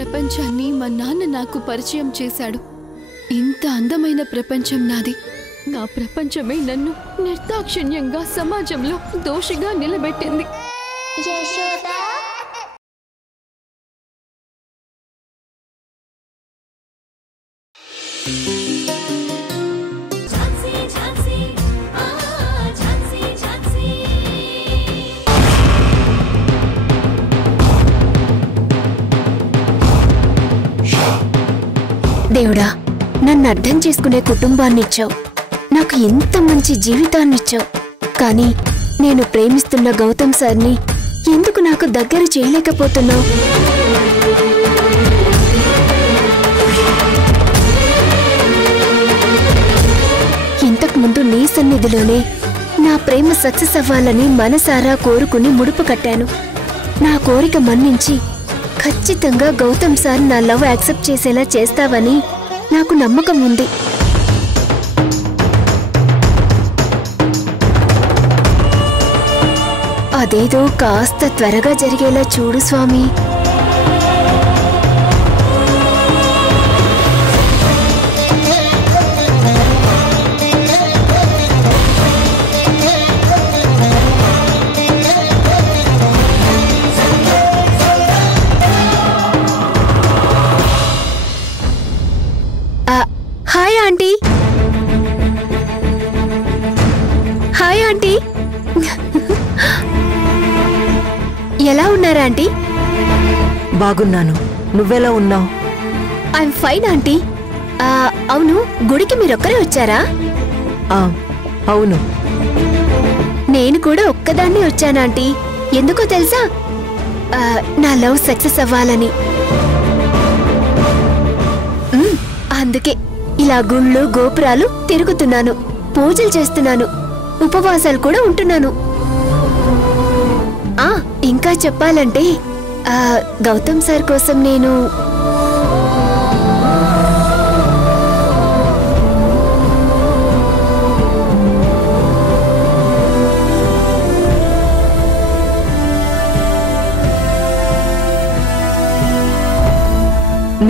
ప్రపంచాన్ని మా నాన్న నాకు పరిచయం చేశాడు. ఇంత అందమైన ప్రపంచం నాది. నా ప్రపంచమే నన్ను నిర్దాక్షిణ్యంగా సమాజంలో దోషిగా నిలబెట్టింది. దేవుడా, నన్ను అర్థం చేసుకునే కుటుంబాన్నిచ్చావు. నాకు ఎంత మంచి జీవితాన్నిచ్చావు. కానీ నేను ప్రేమిస్తున్న గౌతమ్ సార్ని ఎందుకు నాకు దగ్గర చేయలేకపోతున్నావు? ఇంతకుముందు నీ సన్నిధిలోనే నా ప్రేమ సక్సెస్ అవ్వాలని మనసారా కోరుకుని ముడుపు కట్టాను. నా కోరిక మన్నించి ఖచ్చితంగా గౌతమ్ సార్ నా లవ్ యాక్సెప్ట్ చేసేలా చేస్తావని నాకు నమ్మకం ఉంది. అదేదో కాస్త త్వరగా జరిగేలా చూడు స్వామి. Hi aunty. Hi aunty. ఎలా ఉన్నారా ఆంటీ? బాగున్నాను. నువ్వెలా ఉన్నావు? I'm fine aunty. అవును, గుడికి మీరొక్కరే వచ్చారా? అవును, నేను కూడా ఒక్కదాన్ని వచ్చాను ఆంటీ. ఎందుకో తెలుసా? నా లవ్ సక్సెస్ అవ్వాలని. అందుకే ఇలా గుళ్ళు గోపురాలు తిరుగుతున్నాను, పూజలు చేస్తున్నాను, ఉపవాసాలు కూడా ఉంటున్నాను. ఇంకా చెప్పాలంటే గౌతమ్ సార్ కోసం నేను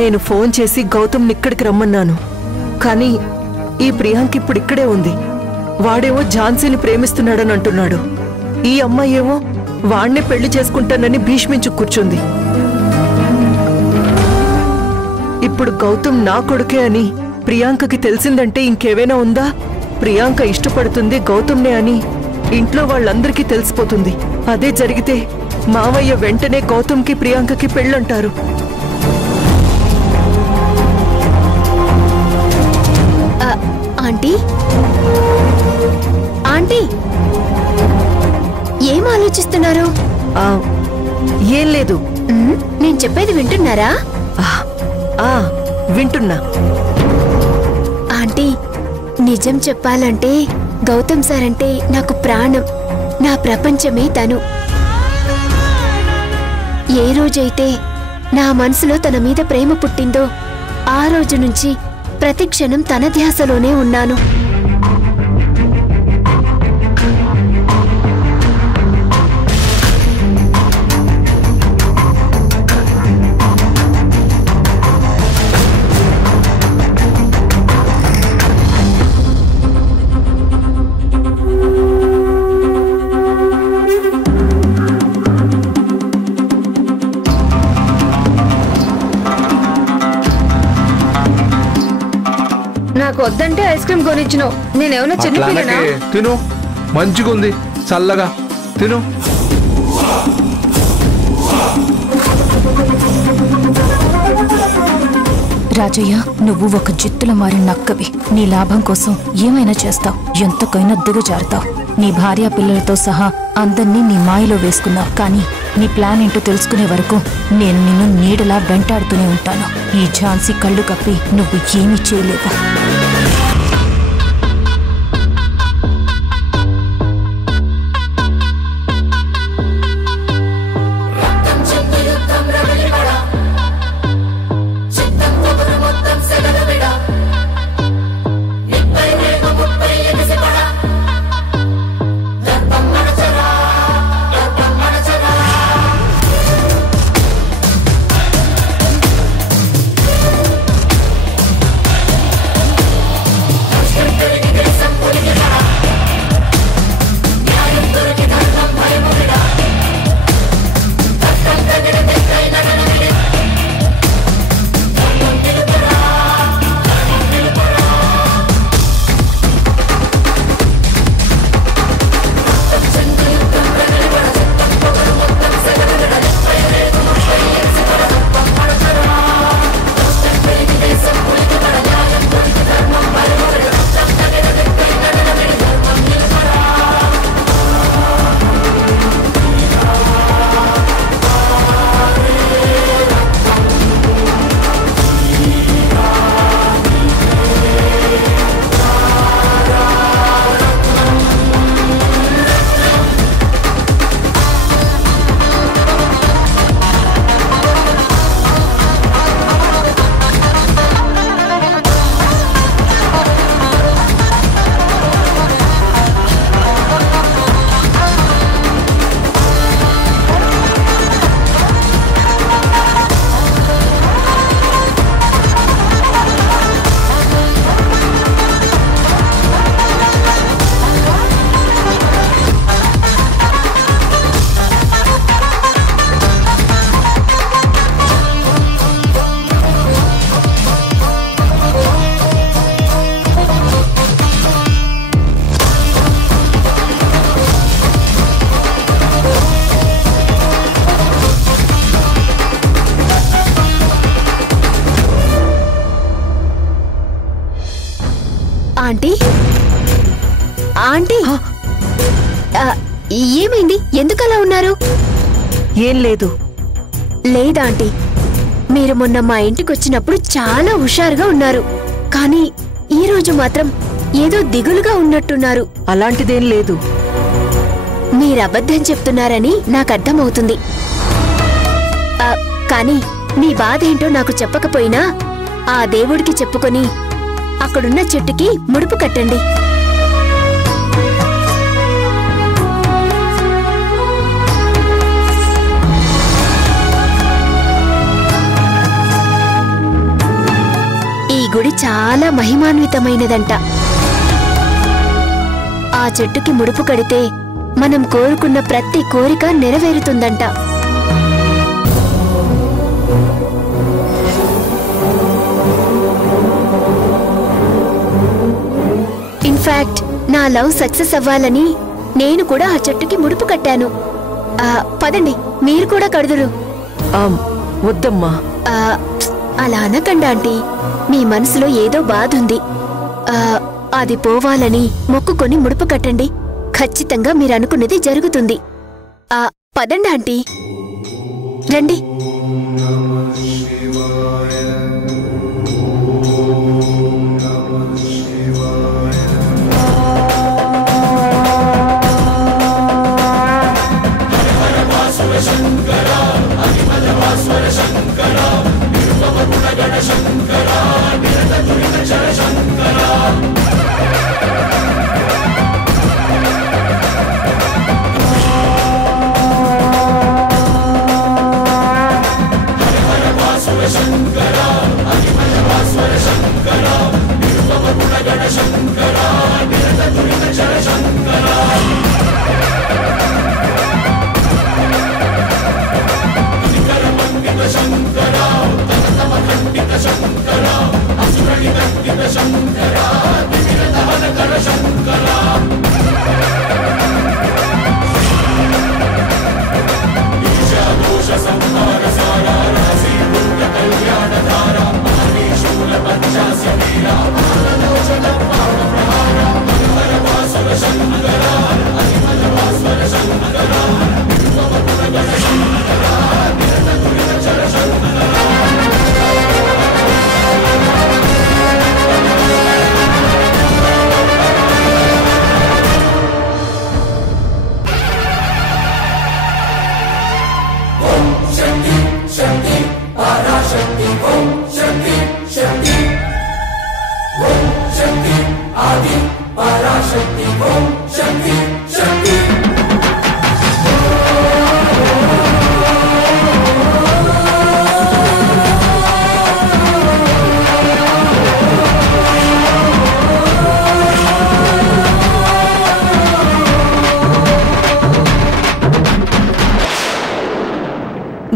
నేను ఫోన్ చేసి గౌతమ్ని ఇక్కడికి రమ్మన్నాను. కానీ ఈ ప్రియాంక ఇప్పుడు ఇక్కడే ఉంది. వాడేమో ఝాన్సీని ప్రేమిస్తున్నాడని అంటున్నాడు. ఈ అమ్మాయి ఏమో వాణ్ణే పెళ్లి చేసుకుంటానని భీష్మించు కూర్చుంది. ఇప్పుడు గౌతమ్ నా కొడుకే అని ప్రియాంకకి తెలిసిందంటే ఇంకేమైనా ఉందా? ప్రియాంక ఇష్టపడుతుంది గౌతమ్నే అని ఇంట్లో వాళ్ళందరికీ తెలిసిపోతుంది. అదే జరిగితే మావయ్య వెంటనే గౌతమ్కి ప్రియాంకకి పెళ్ళంటారు. ఆంటీ, ఆంటీ, ఏం ఆలోచిస్తున్నారు? ఏం లేదు. నేను చెప్పేది వింటున్నారా? వింటున్నా. ఆంటీ, నిజం చెప్పాలంటే గౌతమ్ సార్ అంటే నాకు ప్రాణం. నా ప్రపంచమే తను. ఏ రోజైతే నా మనసులో తన మీద ప్రేమ పుట్టిందో ఆ రోజు నుంచి ప్రతి క్షణం తన ధ్యాసలోనే ఉన్నాను. నాకు వద్దంటే ఐస్ క్రీమ్ కొనిచ్చినావు. నేనేమన్నా చిన్నపిల్లనా? తిను, మంచిగుంది, చల్లగా తిను. రాజయ్య, నువ్వు ఒక జిత్తుల మారిన నక్కవి. నీ లాభం కోసం ఏమైనా చేస్తావు, ఎంతకైనా దిగజారుతావు. నీ భార్య పిల్లలతో సహా అందర్నీ నీ మాయలో వేసుకున్నావు. కానీ నీ ప్లాన్ ఏంటో తెలుసుకునే వరకు నేను నిన్ను నీడలా వెంటాడుతూనే ఉంటాను. ఈ ఝాన్సీ కళ్ళు కప్పి నువ్వు ఏమీ చేయలేవు. ఆంటీ ఆంటీ ఆ, ఏమైంది? ఎందుకలా ఉన్నారు? ఏం లేదు. లేదా ఆంటీ, మీరు మొన్న మా ఇంటికి వచ్చినప్పుడు చాలా హుషారుగా ఉన్నారు, కానీ ఈ రోజు మాత్రం ఏదో దిగులుగా ఉన్నట్టున్నారు. అలాంటిదేం లేదు. మీరు అబద్ధం చెప్తున్నారని నాకు అర్థమవుతుంది. కానీ మీ బాధ ఏంటో నాకు చెప్పకపోయినా ఆ దేవుడికి చెప్పుకొని అక్కడున్న చెట్టుకి ముడుపు కట్టండి. ఈ గుడి చాలా మహిమాన్వితమైనదంట. ఆ చెట్టుకి ముడుపు కడితే మనం కోరుకున్న ప్రతి కోరిక నెరవేరుతుందంట. ఇన్ఫాక్ట్ నా లవ్ సక్సెస్ అవ్వాలని నేను కూడా ఆ చెట్టుకి ముడుపు కట్టాను. పదండి, మీరు కూడా కడుదురు. వద్దమ్మా. అలా అనకండి ఆంటీ, మీ మనసులో ఏదో బాధ ఉంది. అది పోవాలని మొక్కుకొని ముడుపు కట్టండి. ఖచ్చితంగా మీరు అనుకున్నది జరుగుతుంది. పదండి ఆంటీ, రండి.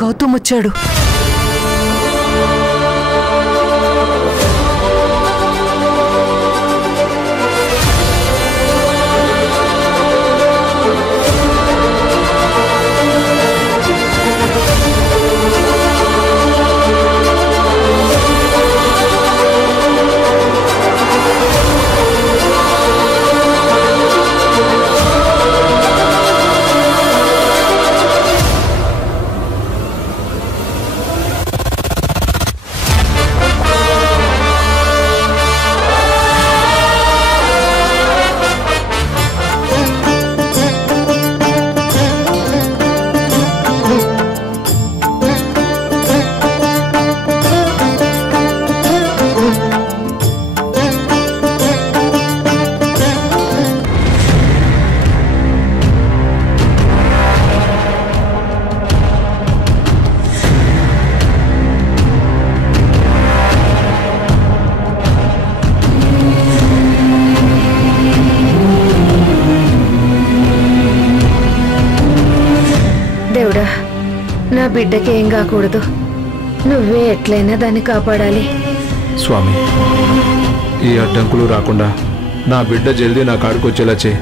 గౌతమ్ వచ్చాడు. దేవుడా, నా బిడ్డకి ఏం కాకూడదు. నువ్వే ఎట్లయినా దాన్ని కాపాడాలి. స్వామి, ఈ అడ్డంకులు రాకుండా నా బిడ్డ జల్దీ నా కాడికి వచ్చేలా చే.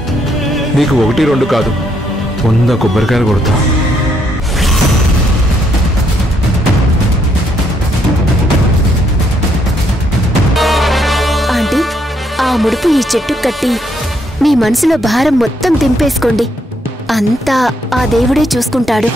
నీకు 1, 2 కాదు, 100 కొబ్బరికాయలు కొడతా. ఆంటీ, ఆ ముడుపు ఈ చెట్టు కట్టి మీ మనసులో భారం మొత్తం దింపేసుకోండి. అంతా ఆ దేవుడే చూసుకుంటాడు.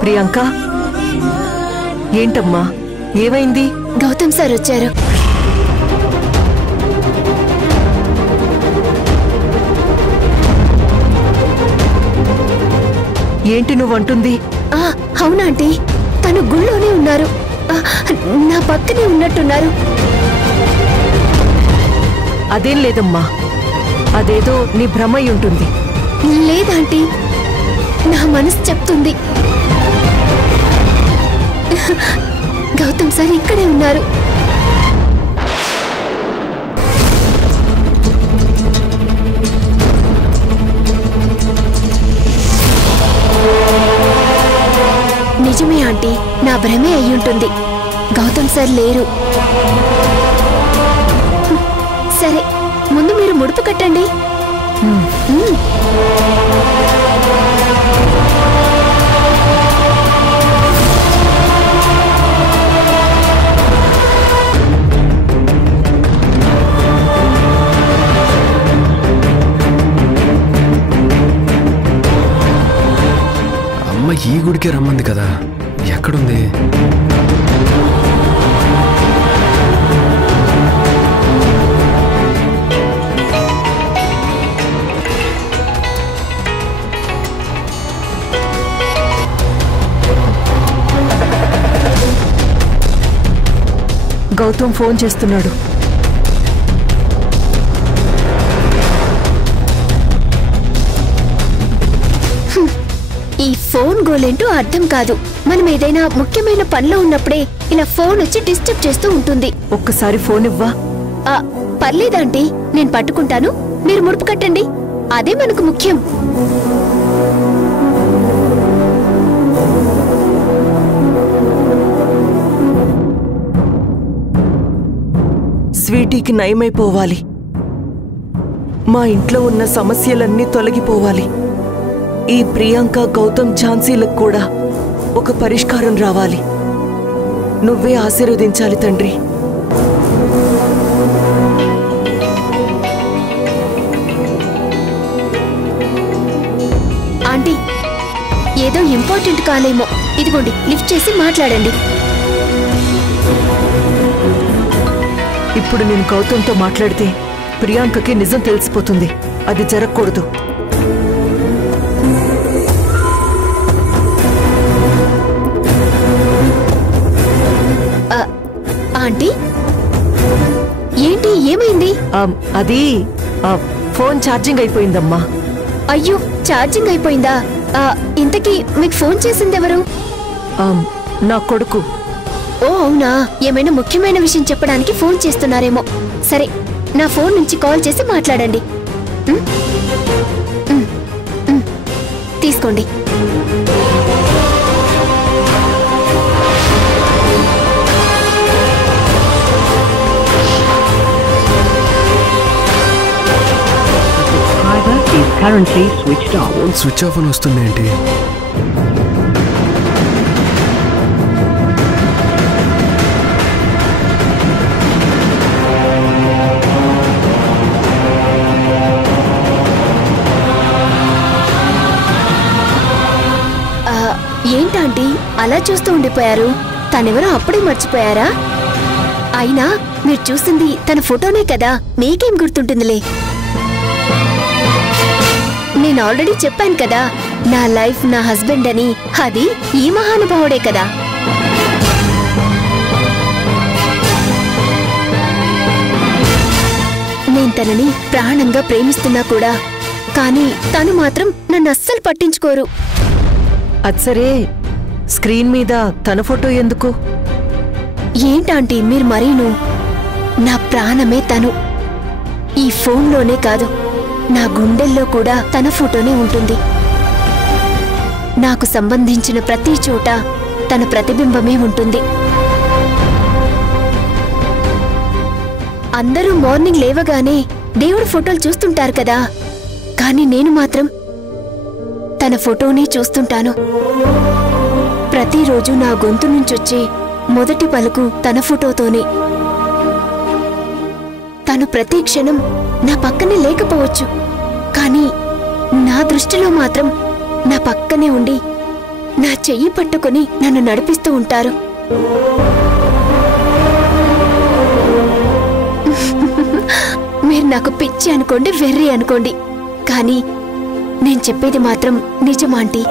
ప్రియాంక, ఏంటమ్మా, ఏమైంది? గౌతమ్ సార్ వచ్చారు. ఏంటి నువ్వంటుంది? అవునా ఆంటీ, తను గుళ్ళోనే ఉన్నారు. నా పక్కనే ఉన్నట్టున్నారు. అదేం లేదమ్మా, అదేదో నీ భ్రమై ఉంటుంది. లేదాంటీ, నా మనసు చెప్తుంది. గౌతమ్ సార్ ఇక్కడే ఉన్నారు. నిజమే ఆంటీ, నా భ్రమే అయ్యుంటుంది. గౌతమ్ సార్ లేరు. సరే, ముందు మీరు ముడుపు కట్టండి. అమ్మ ఈ గుడికే రమ్మంది కదా, ఎక్కడుంది? గౌతమ్ ఫోన్ చేస్తున్నాడు. ఈ ఫోన్ గోలేంటో అర్థం కాదు. మనం ఏదైనా ముఖ్యమైన పనిలో ఉన్నప్పుడే ఇలా ఫోన్ వచ్చి డిస్టర్బ్ చేస్తూ ఉంటుంది. ఒక్కసారి ఫోన్ ఇవ్వా? పర్లేదాంటీ, నేను పట్టుకుంటాను, మీరు ముడుపు కట్టండి. అదే మనకు ముఖ్యం. స్వీటీకి నయమైపోవాలి. మా ఇంట్లో ఉన్న సమస్యలన్నీ తొలగిపోవాలి. ఈ ప్రియాంక, గౌతమ్, ఝాన్సీలకు కూడా ఒక పరిష్కారం రావాలి. నువ్వే ఆశీర్వదించాలి తండ్రి. ఆంటీ, ఏదో ఇంపార్టెంట్ కాలేమో. ఇదిగోండి, లిఫ్ట్ చేసి మాట్లాడండి. ఇప్పుడు నేను గౌతమ్తో మాట్లాడితే ప్రియాంకకి నిజం తెలిసిపోతుంది. అది జరగకూడదు. ఆంటీ, ఏంటి, ఏమైంది? అది ఫోన్ ఛార్జింగ్ అయిపోయిందమ్మా. అయ్యో, ఛార్జింగ్ అయిపోయిందా? ఇంతకీ మీకు ఫోన్ చేసిందెవరు? నా కొడుకు. ఓ అవునా, ఏమైనా ముఖ్యమైన విషయం చెప్పడానికి ఫోన్ చేస్తున్నారేమో. సరే, నా ఫోన్ నుంచి కాల్ చేసి మాట్లాడండి. తీసుకోండి. ఫోన్ స్విచ్ ఆఫ్ అని వస్తుంది ఏంటి? ఏంటంటీ అలా చూస్తూ ఉండిపోయారు? తనెవరో అప్పుడే మర్చిపోయారా? అయినా మీరు చూసింది తన ఫోటోనే కదా, మీకేం గుర్తుంటుందిలే. నేను ఆల్రెడీ చెప్పాను కదా, నా లైఫ్ నా హస్బెండ్ అని. అది ఈ మహానుభావుడే కదా. నేను తనని ప్రాణంగా ప్రేమిస్తున్నా కూడా, కానీ తను మాత్రం నన్ను అస్సలు పట్టించుకోరు. అచ్చరే, స్క్రీన్ మీద తన ఫోటో ఎందుకు? ఏంటంటీ మీరు మరీను? నా ప్రాణమే తను. ఈ ఫోన్లోనే కాదు, నా గుండెల్లో కూడా తన ఫోటోనే ఉంటుంది. నాకు సంబంధించిన ప్రతి చోట తన ప్రతిబింబమే ఉంటుంది. అందరూ మార్నింగ్ లేవగానే దేవుడి ఫోటోలు చూస్తుంటారు కదా, కానీ నేను మాత్రం తన ఫోటోనే చూస్తుంటాను. ప్రతిరోజు నా గొంతు నుంచొచ్చే మొదటి పలుకు తన ఫోటోతోనే. తను ప్రతి క్షణం నా పక్కనే లేకపోవచ్చు, కానీ నా దృష్టిలో మాత్రం నా పక్కనే ఉండి నా చెయ్యి పట్టుకుని నన్ను నడిపిస్తూ ఉంటారు. మీరు నాకు పిచ్చి అనుకోండి, వెర్రి అనుకోండి, కానీ నేను చెప్పేది మాత్రం నిజమాంటీ.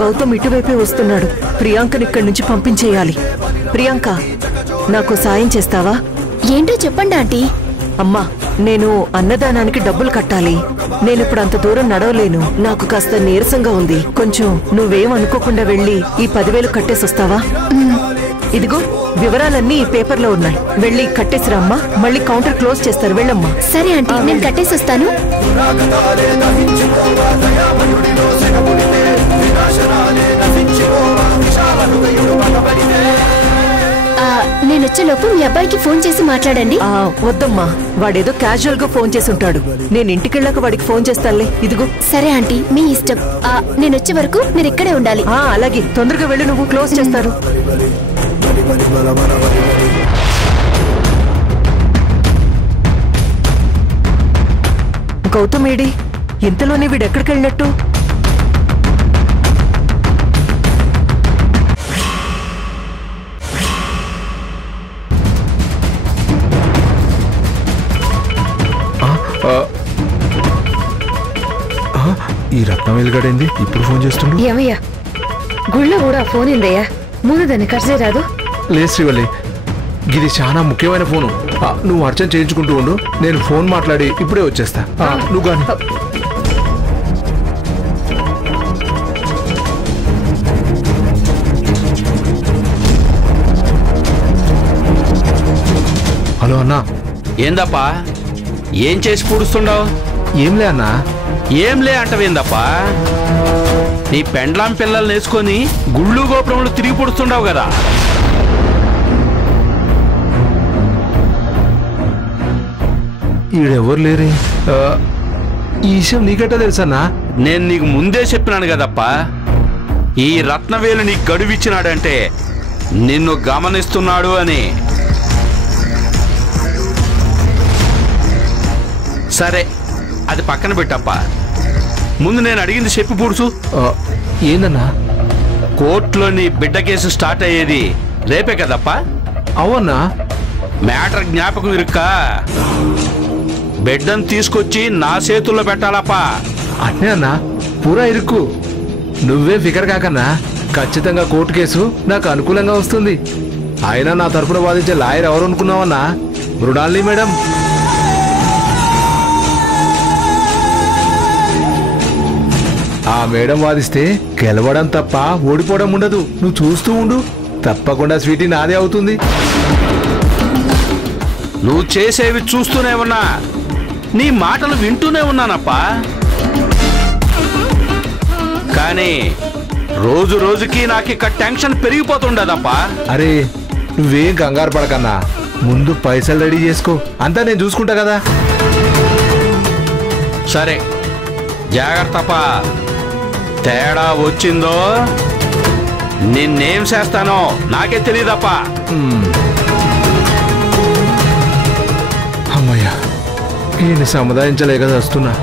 గౌతమ్ ఇటువైపే వస్తున్నాడు. ప్రియాంకని ఇక్కడి నుంచి పంపించేయాలి. ప్రియాంక, నాకు సాయం చేస్తావా? ఏంటో చెప్పండి ఆంటీ. అమ్మా, నేను అన్నదానానికి డబ్బులు కట్టాలి. నేనిప్పుడు అంత దూరం నడవలేను. నాకు కాస్త నీరసంగా ఉంది. కొంచెం నువ్వేం అనుకోకుండా వెళ్ళి ఈ 10,000 కట్టేసొస్తావా? ఇదిగో వివరాలన్నీ ఈ పేపర్లో ఉన్నాయి. వెళ్ళి కట్టేసిరామ్మా. మళ్ళీ కౌంటర్ క్లోజ్ చేస్తారు. వెళ్ళమ్మా. సరే ఆంటీ, నేను కట్టేసొస్తాను. నేనొచ్చేలోపు మీ అబ్బాయికి ఫోన్ చేసి మాట్లాడండి. వద్దమ్మా, వాడేదో క్యాజువల్ గా ఫోన్ చేసి ఉంటాడు. నేను ఇంటికెళ్ళాక వాడికి ఫోన్ చేస్తానులే. ఇదిగో. సరే ఆంటీ, మీ ఇష్టం. నేనొచ్చే వరకు మీరు ఇక్కడే ఉండాలి. అలాగే, తొందరగా వెళ్ళి, నువ్వు క్లోజ్ చేస్తారు. గౌతమ్ ఏడి? ఇంతలోనే వీడెక్కడికి వెళ్ళినట్టు? ఈ రత్నం వెలుగడింది. ఇప్పుడు ఫోన్ చేస్తుండు. ఏమయ్యా, గుళ్ళో కూడా ఫోన్ ఇందయ్యా. ముందు దాన్ని ఖర్చే రాదు. లేదు శ్రీవల్లి, ఇది చాలా ముఖ్యమైన ఫోను. నువ్వు అర్చన చేయించుకుంటూ ఉండు, నేను ఫోన్ మాట్లాడి ఇప్పుడే వచ్చేస్తా. నువ్వు కానీ. హలో అన్నా. ఏందప్పా, ఏం చేసి పూడుస్తుండవు? ఏంలే అన్నా. ఏంలే అంటవేందప్పా? నీ పెండ్లాం పిల్లలు నేసుకొని గుళ్ళు గోపురములు తిరిగి పుడుతుండవు కదా. ఈడెవరు లేరే. ఈ విషయం నీకెట్టా తెలుసన్నా? నేను నీకు ముందే చెప్పినాను కదప్పా, ఈ రత్నవేలు నీకు గడువిచ్చినాడంటే నిన్ను గమనిస్తున్నాడు అని. సరే, అది పక్కన పెట్టప్పా. ముందు నేను అడిగింది చెప్పి పూడ్చు. ఏందన్నా? కోర్టులో నీ బిడ్డ కేసు స్టార్ట్ అయ్యేది రేపే కదప్పా? అవునా? మ్యాటర్ జ్ఞాపకం ఇరుక్కా. బిడ్డను తీసుకొచ్చి నా చేతుల్లో పెట్టాలప్పా. అట్నే అన్నా, పూరా ఇరుక్కు. నువ్వే ఫికర్ కాకన్నా, ఖచ్చితంగా కోర్టు కేసు నాకు అనుకూలంగా వస్తుంది. అయినా నా తరపున వాదించే లాయర్ ఎవరు అనుకున్నావన్నా? మృణాలిని మేడం. ఆ మేడం వాదిస్తే గెలవడం తప్ప ఓడిపోవడం ఉండదు. నువ్వు చూస్తూ ఉండు, తప్పకుండా స్వీటీ నాదే అవుతుంది. నువ్వు చేసేవి చూస్తూనే ఉన్నా, నీ మాటలు వింటూనే ఉన్నానప్పా. కానీ రోజు రోజుకి నాకు ఇక్కడ టెన్షన్ పెరిగిపోతుండదప్పా. అరే, నువ్వేం కంగారు పడకన్నా, ముందు పైసలు రెడీ చేసుకో, అంతా నేను చూసుకుంటా కదా. సరే, జాగ్రత్తపా. తేడా వచ్చిందో నిన్నేం చేస్తానో నాకే తెలియదప్పా. అమ్మయ్యా, ఈయన్ని సముదాయించలేక వస్తున్నా.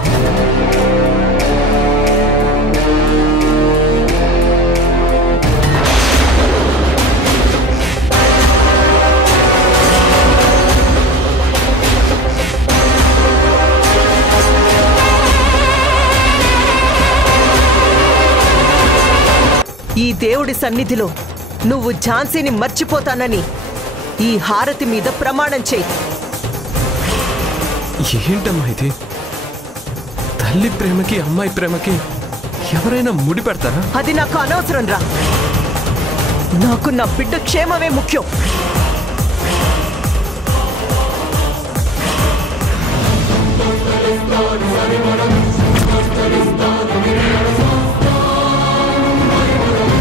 ఈ దేవుడి సన్నిధిలో నువ్వు ఝాన్సీని మర్చిపోతానని ఈ హారతి మీద ప్రమాణం చేయి. ఏంటమ్మా ఇది? తల తల్లి ప్రేమకి అమ్మాయి ప్రేమకి ఎవరైనా ముడి పెడతారా? అది నాకు అనవసరం రా. నాకు నా బిడ్డ క్షేమమే ముఖ్యం.